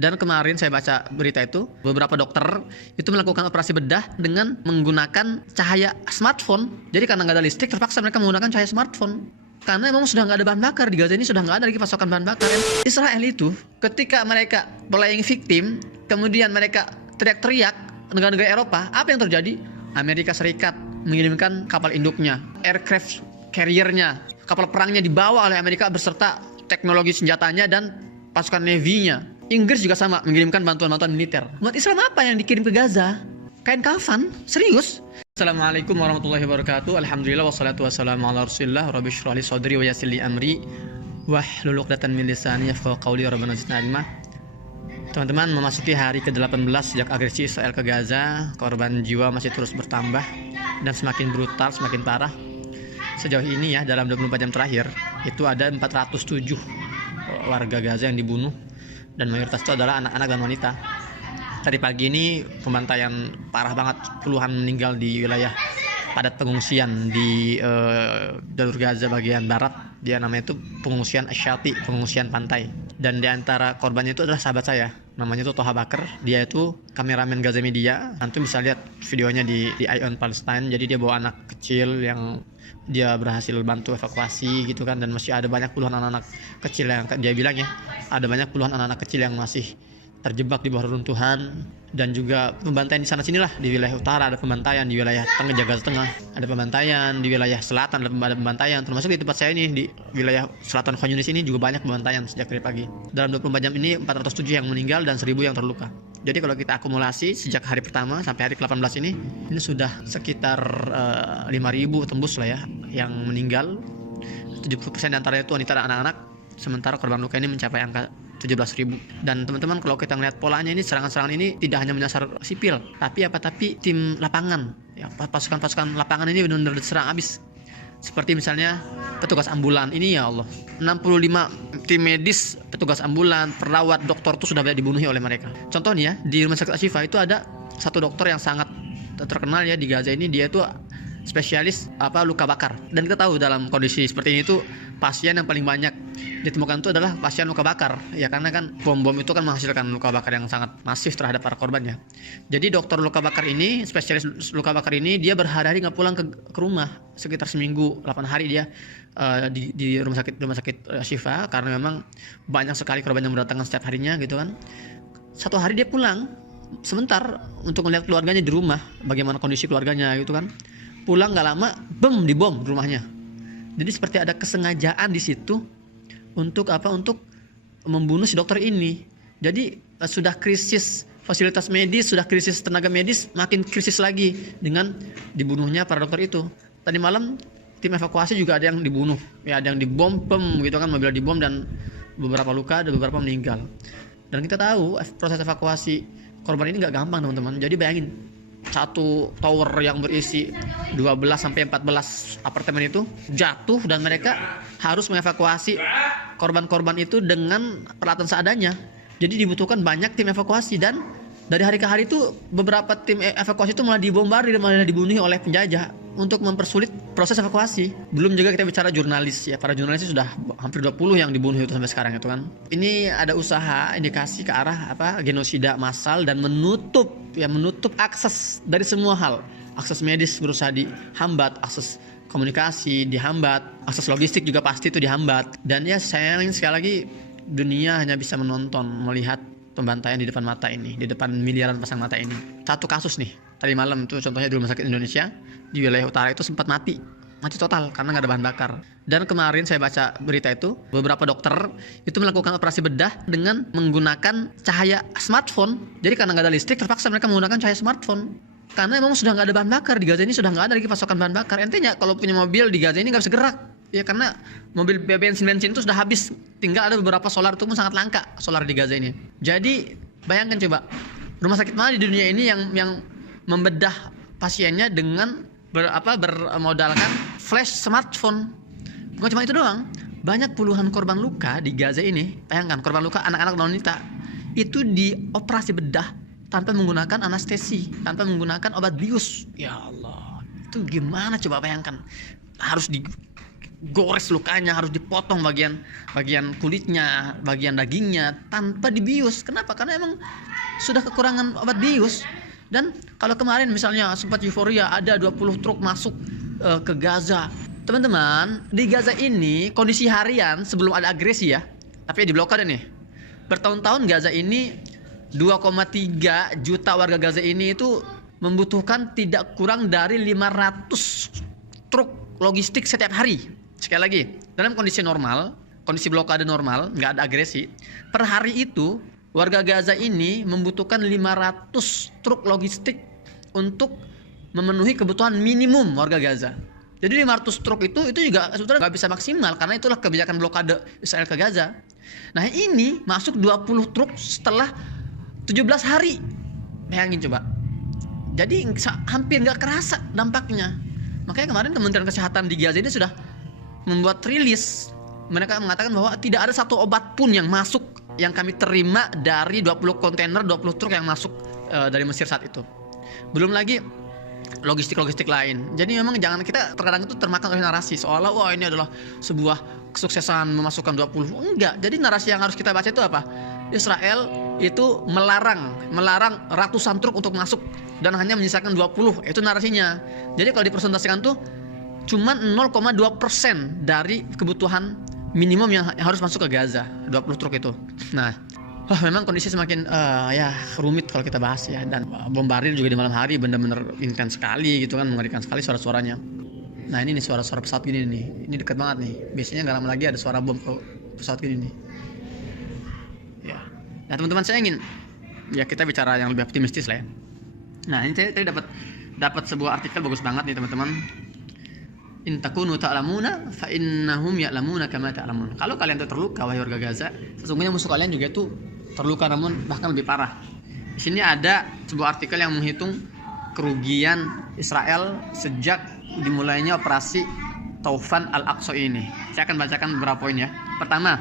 Dan kemarin saya baca berita itu, beberapa dokter itu melakukan operasi bedah dengan menggunakan cahaya smartphone. Jadi karena nggak ada listrik, terpaksa mereka menggunakan cahaya smartphone. Karena memang sudah nggak ada bahan bakar di Gaza ini, sudah nggak ada lagi pasokan bahan bakar. Israel itu ketika mereka playing victim, kemudian mereka teriak-teriak negara-negara Eropa, apa yang terjadi? Amerika Serikat mengirimkan kapal induknya, aircraft carrier-nya, kapal perangnya dibawa oleh Amerika beserta teknologi senjatanya dan pasukan Navy-nya. Inggris juga sama, mengirimkan bantuan-bantuan militer. Umat Islam apa yang dikirim ke Gaza? Kain kafan? Serius? Assalamualaikum warahmatullahi wabarakatuh. Alhamdulillah wassalatu wassalamu ala Rasulillah. Rabbi shrah li sadri wa yassir li amri wahlul 'uqdatam min lisani yafqahu qawli. Rabbana zidna ilma. Teman-teman, memasuki hari ke-18 sejak agresi Israel ke Gaza, korban jiwa masih terus bertambah dan semakin brutal, semakin parah. Sejauh ini ya, dalam 24 jam terakhir, itu ada 407 warga Gaza yang dibunuh, dan mayoritas itu adalah anak-anak dan wanita. Tadi pagi ini pembantaian parah banget, puluhan meninggal di wilayah padat pengungsian di jalur Gaza bagian barat. Dia namanya itu pengungsian Asyati, pengungsian pantai. Dan di antara korbannya itu adalah sahabat saya, namanya itu Toha Bakar. Dia itu kameramen Gaza Media. Nanti bisa lihat videonya di Eye on Palestine. Jadi dia bawa anak kecil yang dia berhasil bantu evakuasi gitu kan, dan masih ada banyak puluhan anak-anak kecil yang dia bilang ya, ada banyak puluhan anak-anak kecil yang masih terjebak di bawah runtuhan. Dan juga pembantaian di sana sinilah, di wilayah utara ada pembantaian, di wilayah tengah Gaza Tengah ada pembantaian, di wilayah selatan ada pembantaian, termasuk di tempat saya ini di wilayah selatan Khan Yunis ini juga banyak pembantaian sejak dari pagi. Dalam 24 jam ini 407 yang meninggal dan 1000 yang terluka. Jadi kalau kita akumulasi sejak hari pertama sampai hari ke-18 ini sudah sekitar 5.000 tembus lah ya yang meninggal. 70% diantaranya itu wanita dan anak-anak, sementara korban luka ini mencapai angka 17.000. Dan teman-teman, kalau kita melihat polanya ini, serangan-serangan ini tidak hanya menyasar sipil, tapi tim lapangan ya, pasukan-pasukan lapangan ini benar-benar diserang habis. Seperti misalnya petugas ambulan ini, ya Allah, 65 tim medis, petugas ambulan, perawat, dokter itu sudah banyak dibunuhi oleh mereka. Contohnya ya, di Rumah Sakit Ashifa itu ada satu dokter yang sangat terkenal ya di Gaza ini, dia itu spesialis luka bakar. Dan kita tahu dalam kondisi seperti ini tuh pasien yang paling banyak ditemukan itu adalah pasien luka bakar ya, karena kan bom-bom itu kan menghasilkan luka bakar yang sangat masif terhadap para korbannya. Jadi dokter luka bakar ini, spesialis luka bakar ini, dia berhari-hari nggak pulang ke rumah, sekitar seminggu 8 hari dia di rumah sakit Ashifa, karena memang banyak sekali korban yang berdatangan setiap harinya gitu kan. Satu hari dia pulang sebentar untuk melihat keluarganya di rumah, bagaimana kondisi keluarganya gitu kan. Pulang nggak lama, dibom rumahnya. Jadi seperti ada kesengajaan di situ untuk membunuh si dokter ini. Jadi sudah krisis fasilitas medis, sudah krisis tenaga medis, makin krisis lagi dengan dibunuhnya para dokter itu. Tadi malam tim evakuasi juga ada yang dibunuh, ya ada yang dibom gitu kan, mobil dibom dan beberapa luka, ada beberapa meninggal. Dan kita tahu proses evakuasi korban ini nggak gampang teman-teman. Jadi bayangin, satu tower yang berisi 12-14 apartemen itu jatuh, dan mereka harus mengevakuasi korban-korban itu dengan peralatan seadanya. Jadi dibutuhkan banyak tim evakuasi, dan dari hari ke hari itu beberapa tim evakuasi itu malah dibombardir, malah dibunuh oleh penjajah untuk mempersulit proses evakuasi. Belum juga kita bicara jurnalis ya, para jurnalis sudah hampir 20 yang dibunuh itu sampai sekarang itu kan. Ini ada usaha indikasi ke arah genosida massal dan menutup akses dari semua hal. Akses medis berusaha dihambat, akses komunikasi dihambat, akses logistik juga pasti itu dihambat. Dan ya sayang sekali lagi, dunia hanya bisa menonton, melihat pembantaian di depan mata ini, di depan miliaran pasang mata ini. Satu kasus nih, tadi malam itu contohnya di Rumah Sakit Indonesia di wilayah utara itu sempat mati total karena nggak ada bahan bakar. Dan kemarin saya baca berita itu, beberapa dokter itu melakukan operasi bedah dengan menggunakan cahaya smartphone. Jadi karena nggak ada listrik, terpaksa mereka menggunakan cahaya smartphone. Karena memang sudah nggak ada bahan bakar di Gaza ini, sudah nggak ada lagi pasokan bahan bakar. Intinya kalau punya mobil di Gaza ini nggak bisa gerak ya, karena mobil bensin itu sudah habis. Tinggal ada beberapa solar, itu pun sangat langka solar di Gaza ini. Jadi bayangkan coba, rumah sakit mana di dunia ini yang membedah pasiennya dengan bermodalkan flash smartphone. Bukan cuma itu doang, banyak puluhan korban luka di Gaza ini. Bayangkan, korban luka anak-anak dan wanita itu dioperasi bedah tanpa menggunakan anestesi, tanpa menggunakan obat bius. Ya Allah, itu gimana coba bayangkan, harus digores lukanya, harus dipotong bagian kulitnya, bagian dagingnya tanpa dibius. Kenapa? Karena emang sudah kekurangan obat bius. Dan kalau kemarin misalnya sempat euforia ada 20 truk masuk ke Gaza. Teman-teman, di Gaza ini kondisi harian sebelum ada agresi ya, tapi di blokade nih. Bertahun-tahun Gaza ini 2,3 juta warga Gaza ini itu membutuhkan tidak kurang dari 500 truk logistik setiap hari. Sekali lagi, dalam kondisi normal, kondisi blokade normal, nggak ada agresi, per hari itu warga Gaza ini membutuhkan 500 truk logistik untuk memenuhi kebutuhan minimum warga Gaza. Jadi 500 truk itu juga sebetulnya nggak bisa maksimal karena itulah kebijakan blokade Israel ke Gaza. Nah ini masuk 20 truk setelah 17 hari. Bayangin coba. Jadi hampir nggak kerasa dampaknya. Makanya kemarin Kementerian Kesehatan di Gaza ini sudah membuat rilis. Mereka mengatakan bahwa tidak ada satu obat pun yang masuk yang kami terima dari 20 kontainer, 20 truk yang masuk dari Mesir saat itu. Belum lagi logistik lain. Jadi memang jangan kita terkadang itu termakan oleh narasi seolah wah ini adalah sebuah kesuksesan memasukkan 20. Enggak. Jadi narasi yang harus kita baca itu apa? Israel itu melarang ratusan truk untuk masuk dan hanya menyisakan 20. Itu narasinya. Jadi kalau dipresentasikan tuh cuman 0,2% dari kebutuhan minimum yang harus masuk ke Gaza, 20 truk itu. Nah, memang kondisi semakin ya rumit kalau kita bahas ya, dan bombardir juga di malam hari benar-benar intens sekali gitu kan, mengerikan sekali suara-suaranya. Nah ini nih suara-suara pesawat gini nih, ini dekat banget nih. Biasanya nggak lama lagi ada suara bom ke pesawat gini nih. Ya, nah teman-teman saya ingin ya kita bicara yang lebih optimistis lah ya. Nah ini saya tadi dapat sebuah artikel bagus banget nih teman-teman. In takunu ta'lamuna fa innahum ya'lamuna kama ta'lamun. Kalau kalian terluka wahai warga Gaza, sesungguhnya musuh kalian juga itu terluka namun bahkan lebih parah. Di sini ada sebuah artikel yang menghitung kerugian Israel sejak dimulainya operasi Taufan Al-Aqsa ini. Saya akan bacakan beberapa poin ya. Pertama,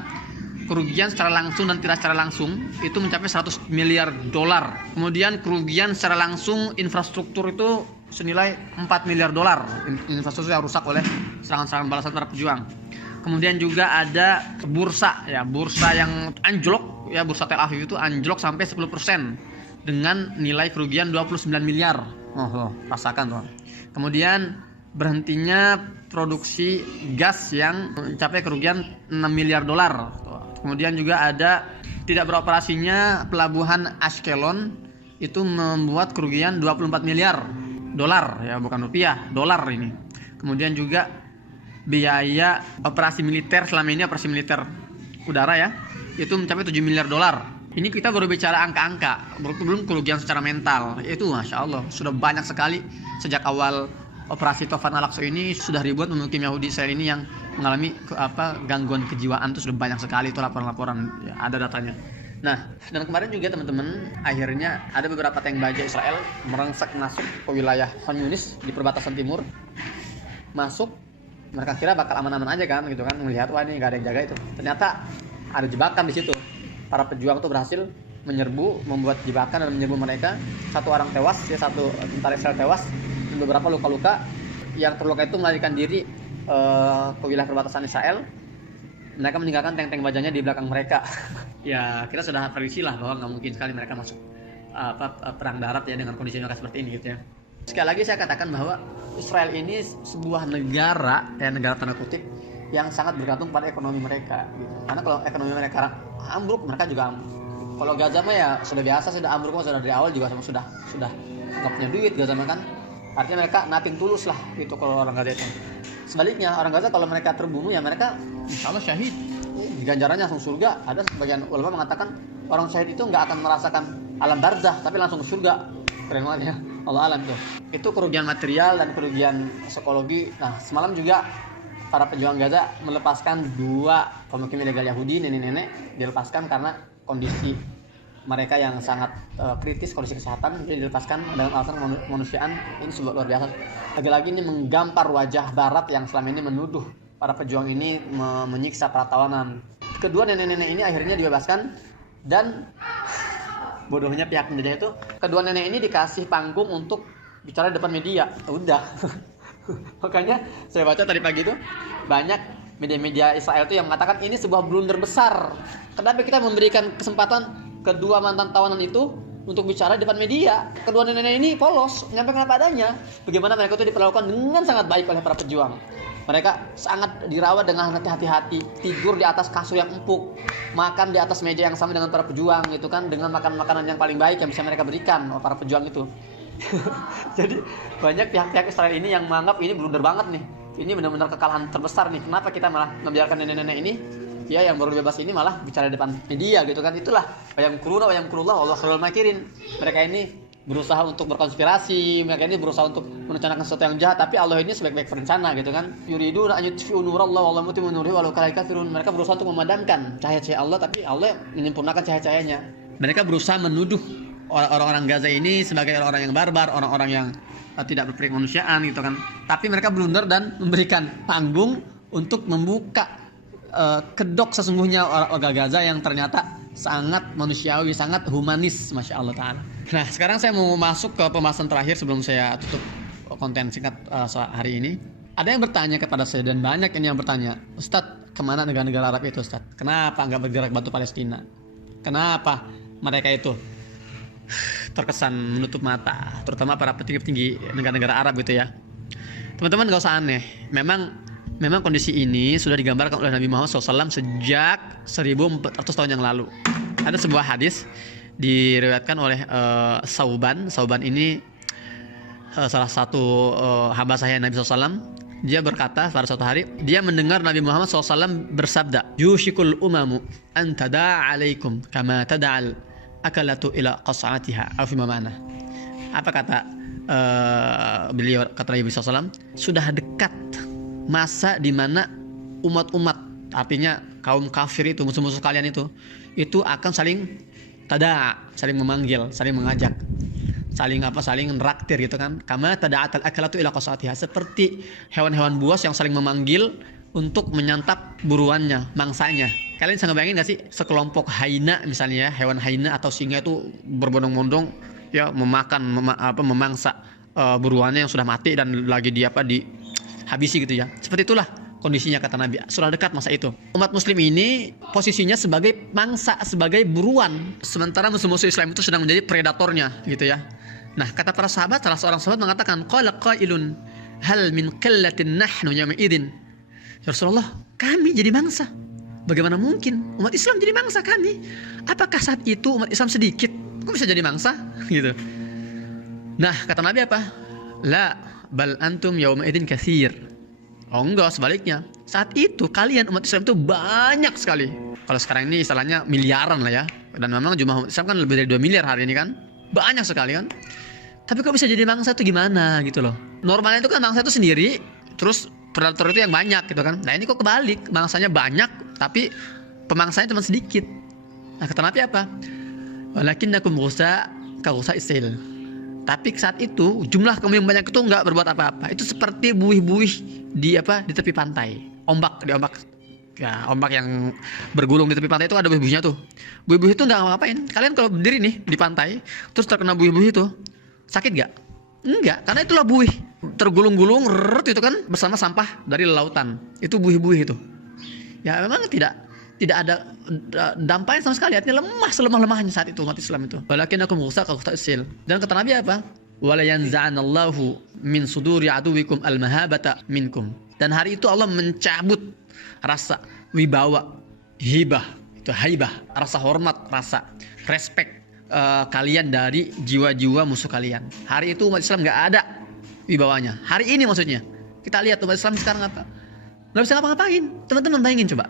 kerugian secara langsung dan tidak secara langsung itu mencapai 100 miliar dolar. Kemudian kerugian secara langsung infrastruktur itu senilai 4 miliar dolar. Infrastruktur yang rusak oleh serangan-serangan balasan para pejuang. Kemudian juga ada bursa yang anjlok ya, bursa Tel Aviv itu anjlok sampai 10% dengan nilai kerugian 29 miliar. Rasakan tuh. Kemudian berhentinya produksi gas yang mencapai kerugian 6 miliar dolar. Kemudian juga ada tidak beroperasinya pelabuhan Ashkelon itu membuat kerugian 24 miliar dolar ya, bukan rupiah, dolar ini. Kemudian juga biaya operasi militer selama ini, operasi militer udara ya, itu mencapai 7 miliar dolar. Ini kita baru bicara angka-angka, belum kerugian secara mental. Itu Masya Allah, sudah banyak sekali sejak awal operasi Taufan Al-Aqsa ini sudah ribuan pemukim Yahudi Israel ini yang mengalami gangguan kejiwaan. Itu sudah banyak sekali, itu laporan-laporan ya, ada datanya. Nah, dan kemarin juga teman-teman, akhirnya ada beberapa tank baja Israel merangsek masuk ke wilayah Khan Yunis di perbatasan timur. Masuk, mereka kira bakal aman-aman aja kan, gitu kan, melihat wah ini nggak ada yang jaga itu. Ternyata ada jebakan di situ. Para pejuang tuh berhasil menyerbu, membuat jebakan dan menyerbu mereka. Satu orang tewas, ya satu tentara Israel tewas, dan beberapa luka-luka. Yang terluka itu melarikan diri ke wilayah perbatasan Israel. Mereka meninggalkan tank-tank bajanya di belakang mereka. Ya kita sudah prediksi lah bahwa nggak mungkin sekali mereka masuk perang darat ya dengan kondisi mereka seperti ini gitu ya. Sekali lagi saya katakan bahwa Israel ini sebuah negara negara tanda kutip yang sangat bergantung pada ekonomi mereka gitu. Karena kalau ekonomi mereka ambruk, mereka juga ambruk. Kalau Gaza mah ya sudah biasa, sudah ambruk mah sudah dari awal juga sudah nggak punya duit Gaza mah kan. Artinya mereka nothing tulus lah gitu kalau orang Gaza itu. Sebaliknya orang Gaza kalau mereka terbunuh ya mereka insya Allah syahid, ganjarannya langsung surga. Ada sebagian ulama mengatakan orang syahid itu nggak akan merasakan alam barzah tapi langsung ke surga. Keren banget ya, Allah alam tuh. Itu kerugian material dan kerugian psikologi. Nah semalam juga para pejuang Gaza melepaskan 2 pemukim ilegal Yahudi, nenek-nenek dilepaskan karena kondisi mereka yang sangat kritis, kondisi kesehatan, jadi dilepaskan dengan alasan kemanusiaan. Ini sebuah luar biasa. Lagi-lagi ini menggampar wajah Barat yang selama ini menuduh para pejuang ini menyiksa para tawanan. Kedua nenek-nenek ini akhirnya dibebaskan dan bodohnya pihak penjajah itu, kedua nenek ini dikasih panggung untuk bicara di depan media. Udah Makanya saya baca tadi pagi itu banyak media-media Israel itu yang mengatakan ini sebuah blunder besar. Kenapa kita memberikan kesempatan kedua mantan tawanan itu untuk bicara di depan media? Kedua nenek ini polos, menyampaikan apa adanya. Bagaimana mereka itu diperlakukan dengan sangat baik oleh para pejuang. Mereka sangat dirawat dengan hati-hati, tidur di atas kasur yang empuk, makan di atas meja yang sama dengan para pejuang gitu kan, dengan makan makanan yang paling baik yang bisa mereka berikan oleh para pejuang itu. Jadi banyak pihak-pihak Israel ini yang menganggap ini blunder banget nih. Ini benar-benar kekalahan terbesar nih. Kenapa kita malah membiarkan nenek-nenek ini, ya yang baru bebas ini malah bicara di depan media gitu kan? Itulah wayam kurullah Allah khairul makirin. Mereka ini berusaha untuk berkonspirasi, mereka ini berusaha untuk merencanakan sesuatu yang jahat, tapi Allah ini sebaik-baik perencana gitu kan. Yuriduna an yutfi'u nurallahi wallahu mutimmu nurihi walau karihal kafirun. Mereka berusaha untuk memadamkan cahaya-cahaya Allah, tapi Allah menyempurnakan cahaya-cahayanya. Mereka berusaha menuduh orang-orang Gaza ini sebagai orang-orang yang barbar, orang-orang yang tidak berperi kemanusiaan gitu kan. Tapi mereka blunder dan memberikan panggung untuk membuka kedok sesungguhnya warga Gaza yang ternyata sangat manusiawi, sangat humanis, Masya Allah Ta'ala. Nah sekarang saya mau masuk ke pembahasan terakhir sebelum saya tutup konten singkat hari ini. Ada yang bertanya kepada saya, dan banyak ini yang bertanya, Ustadz, kemana negara-negara Arab itu Ustadz? Kenapa nggak bergerak bantu Palestina? Kenapa mereka itu terkesan menutup mata, terutama para petinggi-petinggi negara-negara Arab gitu ya? Teman-teman gak usah aneh. Memang kondisi ini sudah digambarkan oleh Nabi Muhammad SAW sejak 1400 tahun yang lalu. Ada sebuah hadis diriwayatkan oleh Sauban ini salah satu hamba sahih Nabi SAW. Dia berkata pada suatu hari, dia mendengar Nabi Muhammad SAW bersabda, yushikul umamu an tada'a alaikum kama tada'al akalatu ila qas'atiha. Afima mana? Apa kata beliau, kata Nabi SAW, sudah dekat masa di mana umat-umat, artinya kaum kafir itu, musuh-musuh kalian itu akan saling saling memanggil, saling mengajak, saling neraktir gitu kan. Kama tada'atal akalatu ila qas'atiha, seperti hewan-hewan buas yang saling memanggil untuk menyantap buruannya, mangsanya. Kalian bisa ngebayangin gak sih sekelompok haina misalnya ya, hewan haina atau singa itu berbondong-bondong ya memangsa buruannya yang sudah mati dan lagi dihabisi gitu ya. Seperti itulah kondisinya kata Nabi. Sudah dekat masa itu. Umat muslim ini posisinya sebagai mangsa, sebagai buruan, sementara musuh-musuh Islam itu sedang menjadi predatornya gitu ya. Nah, kata para sahabat, salah seorang sahabat mengatakan, qala qailun hal min qillatin nahnu yawma idzin. Ya Rasulullah, kami jadi mangsa. Bagaimana mungkin umat Islam jadi mangsa kami? Apakah saat itu umat Islam sedikit? Kok bisa jadi mangsa? Gitu. Nah, kata Nabi apa? La bal antum yawma idzin katsir. Oh enggak, sebaliknya. Saat itu kalian umat Islam itu banyak sekali. Kalau sekarang ini istilahnya miliaran lah ya. Dan memang jumlah umat Islam kan lebih dari 2 miliar hari ini kan. Banyak sekali kan. Tapi kok bisa jadi mangsa itu gimana gitu loh. Normalnya itu kan mangsa itu sendiri, terus predator itu yang banyak gitu kan. Nah ini kok kebalik, mangsanya banyak tapi pemangsanya cuma sedikit. Nah kata Nabi apa? Walakinnakum ghusa ka ghusa isil. Tapi saat itu jumlah kamu yang banyak itu nggak berbuat apa-apa. Itu seperti buih-buih di tepi pantai. Ombak ya, ombak yang bergulung di tepi pantai itu ada buih-buihnya tuh. Buih-buih itu nggak ngapain. Kalian kalau berdiri nih di pantai terus terkena buih-buih itu, sakit nggak? Enggak, karena itulah buih tergulung-gulung itu kan bersama sampah dari lautan. Itu buih-buih itu. Ya memang tidak ada dampaknya sama sekali. Artinya lemah selemah-lemahnya saat itu umat Islam itu. Walakinnakum ghusa ka ghusa isil. Dan kata Nabi apa? Wala yanza'anallahu min suduri aduwikum almahabata minkum. Dan hari itu Allah mencabut rasa wibawa, hibah, itu haibah, rasa hormat, rasa respect kalian dari jiwa-jiwa musuh kalian. Hari itu umat Islam nggak ada wibawanya. Hari ini maksudnya. Kita lihat umat Islam sekarang apa? Nggak bisa ngapa-ngapain. Teman-teman bayangin coba.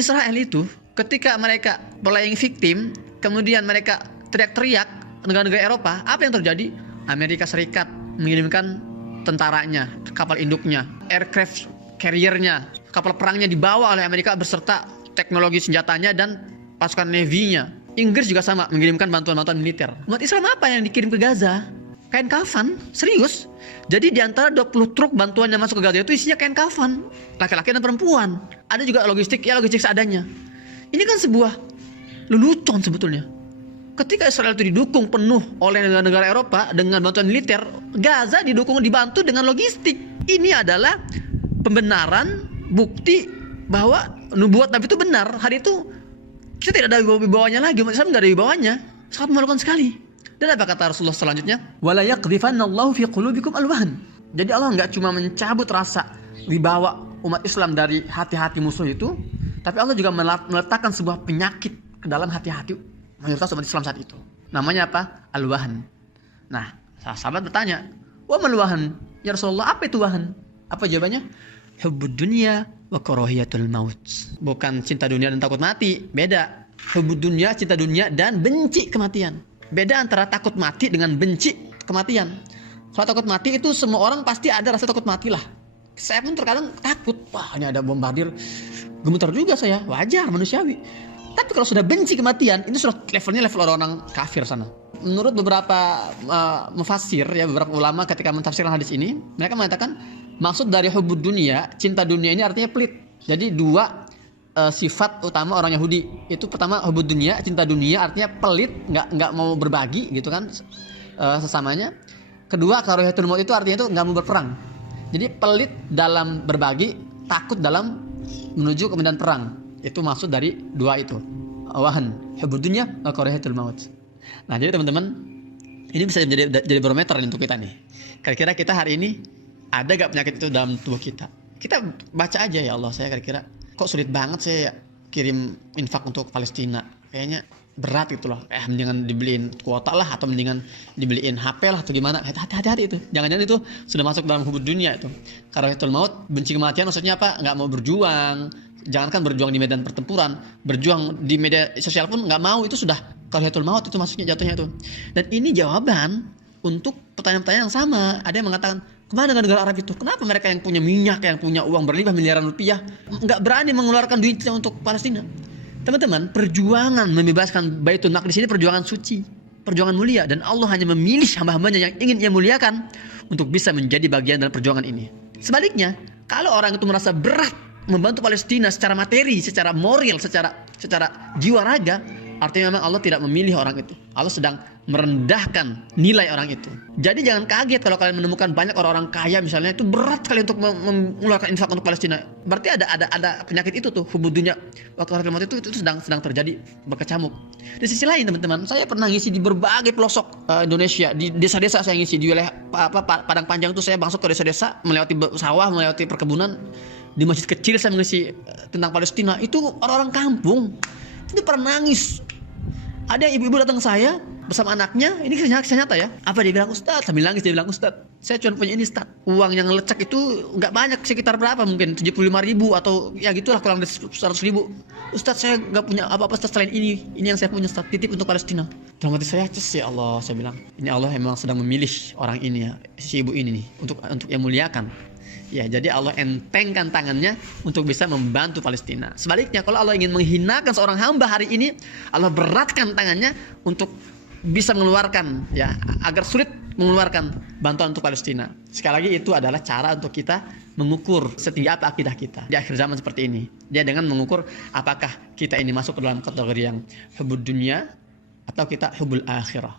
Israel itu ketika mereka playing victim, kemudian mereka teriak-teriak negara-negara Eropa, apa yang terjadi? Amerika Serikat mengirimkan tentaranya, kapal induknya, aircraft carrier-nya, kapal perangnya dibawa oleh Amerika beserta teknologi senjatanya dan pasukan Navy-nya. Inggris juga sama, mengirimkan bantuan-bantuan militer. Umat Islam apa yang dikirim ke Gaza? Kain kafan, serius. Jadi di antara 20 truk bantuan yang masuk ke Gaza itu isinya kain kafan, laki-laki dan perempuan. Ada juga logistik seadanya. Ini kan sebuah lelucon sebetulnya. Ketika Israel itu didukung penuh oleh negara-negara Eropa dengan bantuan militer, Gaza dibantu dengan logistik. Ini adalah pembenaran bukti bahwa nubuat Nabi itu benar. Hari itu kita tidak ada wibawanya lagi, umat Islam tidak ada wibawanya. Sangat memalukan sekali. Dan apa kata Rasulullah selanjutnya? Wala yaqdhifannallahu fi qulubikum alwahan. Jadi Allah nggak cuma mencabut rasa wibawa umat Islam dari hati-hati musuh itu, tapi Allah juga meletakkan sebuah penyakit ke dalam hati-hati mayoritas umat Islam saat itu. Namanya apa? Al-wahan. Nah, sahabat bertanya, "Wa mal wahan? Ya Rasulullah, apa itu wahan?" Apa jawabannya? Hubbud dunya wa karahiyatul maut. Bukan cinta dunia dan takut mati, beda. Hubbud dunya, cinta dunia dan benci kematian. Beda antara takut mati dengan benci kematian. Kalau takut mati itu semua orang pasti ada rasa takut mati lah. Saya pun terkadang takut. Wah, ini ada bombardir, gemetar juga saya. Wajar, manusiawi. Tapi kalau sudah benci kematian, itu sudah levelnya level orang-orang kafir sana. Menurut beberapa mufassir, ya, beberapa ulama ketika mentafsirkan hadis ini, mereka mengatakan maksud dari hubbud dunia, cinta dunia ini artinya pelit. Jadi dua sifat utama orang Yahudi. Itu pertama hubbud dunia, cinta dunia artinya pelit, nggak mau berbagi gitu kan sesamanya. Kedua karahiyatul maut itu artinya itu nggak mau berperang. Jadi pelit dalam berbagi, takut dalam menuju ke medan perang. Itu maksud dari dua itu. Wahan, hubbud dunya wa karahiyatul maut. Nah, jadi teman-teman, ini bisa jadi barometer untuk kita nih. Kira-kira kita hari ini ada gak penyakit itu dalam tubuh kita? Kita baca aja, ya Allah, saya kira-kira kok sulit banget saya kirim infak untuk Palestina. Kayaknya berat gitu loh. Mendingan dibeliin kuota lah, atau mendingan dibeliin HP lah, atau gimana. Hati-hati itu. Jangan-jangan itu sudah masuk dalam hubbud dunya itu. Karahiyatul maut, benci kematian, maksudnya apa? Nggak mau berjuang. Jangankan berjuang di medan pertempuran, berjuang di media sosial pun nggak mau. Itu sudah karahiyatul maut, itu masuknya jatuhnya itu. Dan ini jawaban untuk pertanyaan-pertanyaan yang sama. Ada yang mengatakan, kemana negara Arab itu? Kenapa mereka yang punya minyak, yang punya uang berlimpah miliaran rupiah, nggak berani mengeluarkan duitnya untuk Palestina? Teman-teman, perjuangan membebaskan Baitul Maqdis ini perjuangan suci, perjuangan mulia, dan Allah hanya memilih hamba-hambanya yang ingin Ia muliakan untuk bisa menjadi bagian dalam perjuangan ini. Sebaliknya, kalau orang itu merasa berat membantu Palestina secara materi, secara moral, secara jiwa raga, artinya memang Allah tidak memilih orang itu. Allah sedang merendahkan nilai orang itu. Jadi jangan kaget kalau kalian menemukan banyak orang-orang kaya misalnya itu berat sekali untuk mengeluarkan infak untuk Palestina. Berarti ada penyakit itu tuh, hubbud dunya wa karahiyatul maut itu sedang terjadi berkecamuk. Di sisi lain teman-teman, saya pernah ngisi di berbagai pelosok Indonesia, di desa-desa saya ngisi di wilayah Padang Panjang itu. Saya masuk ke desa-desa, melewati sawah, melewati perkebunan. Di masjid kecil saya mengisi tentang Palestina. Itu orang-orang kampung itu pernah nangis. Ada ibu-ibu datang ke saya bersama anaknya. Ini kisah nyata ya. Apa dia bilang? Ustaz, sambil nangis dia bilang, Ustaz, saya cuma punya ini, Ustaz. Uang yang lecek itu nggak banyak, sekitar berapa? Mungkin 75.000 atau ya gitulah, kurang dari 100.000. Ustaz, saya nggak punya apa-apa, Ustaz, selain ini. Ini yang saya punya, Ustaz, titip untuk Palestina. Dalam hati saya, ya Allah, saya bilang, ini Allah memang sedang memilih orang ini ya, si ibu ini nih, untuk yang muliakan. Ya, jadi Allah entengkan tangannya untuk bisa membantu Palestina. Sebaliknya, kalau Allah ingin menghinakan seorang hamba hari ini, Allah beratkan tangannya untuk bisa mengeluarkan, ya, agar sulit mengeluarkan bantuan untuk Palestina. Sekali lagi, itu adalah cara untuk kita mengukur setinggi apa akidah kita di akhir zaman seperti ini. Dia dengan mengukur apakah kita ini masuk ke dalam kategori yang hubbud dunya atau kita hubbul akhirah.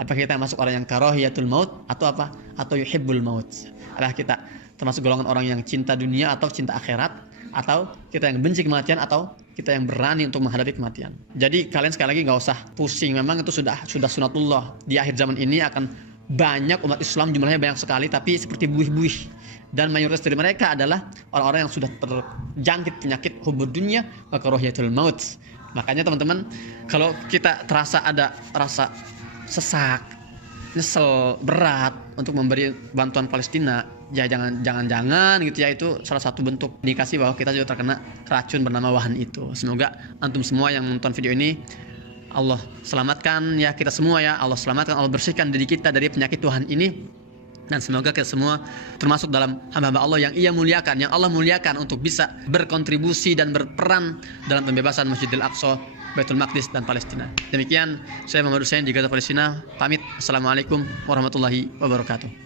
Apakah kita masuk orang yang karahiyatul maut atau apa? Atau yuhibbul maut. Apakah kita termasuk golongan orang yang cinta dunia atau cinta akhirat, atau kita yang benci kematian, atau kita yang berani untuk menghadapi kematian. Jadi kalian sekali lagi nggak usah pusing. Memang itu sudah sunatullah. Di akhir zaman ini akan banyak umat Islam, jumlahnya banyak sekali, tapi seperti buih-buih. Dan mayoritas dari mereka adalah orang-orang yang sudah terjangkit penyakit hubbud dunya wa karahiyatul maut. Makanya teman-teman, kalau kita terasa ada rasa sesak, nyesel, berat untuk memberi bantuan Palestina, ya jangan gitu ya. Itu salah satu bentuk indikasi bahwa kita juga terkena racun bernama wahan itu. Semoga antum semua yang menonton video ini Allah selamatkan ya kita semua ya. Allah selamatkan, Allah bersihkan diri kita dari penyakit wahan ini. Dan semoga kita semua termasuk dalam hamba-hamba Allah yang Ia muliakan, yang Allah muliakan untuk bisa berkontribusi dan berperan dalam pembebasan Masjidil Aqsa, Baitul Maqdis dan Palestina. Demikian saya Muhammad Hussein di Gaza Palestina. Pamit. Assalamualaikum warahmatullahi wabarakatuh.